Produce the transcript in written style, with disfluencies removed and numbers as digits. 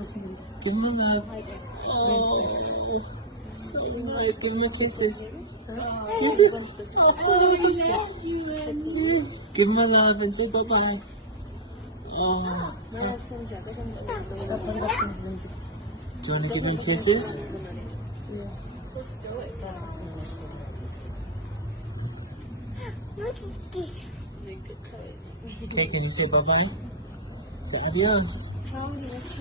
Give him a love. Oh, so nice. Give him a kisses. Give him a love and say bye-bye. Oh, do you want to give him kisses? Look at this. Okay, can you say bye-bye? Say adios.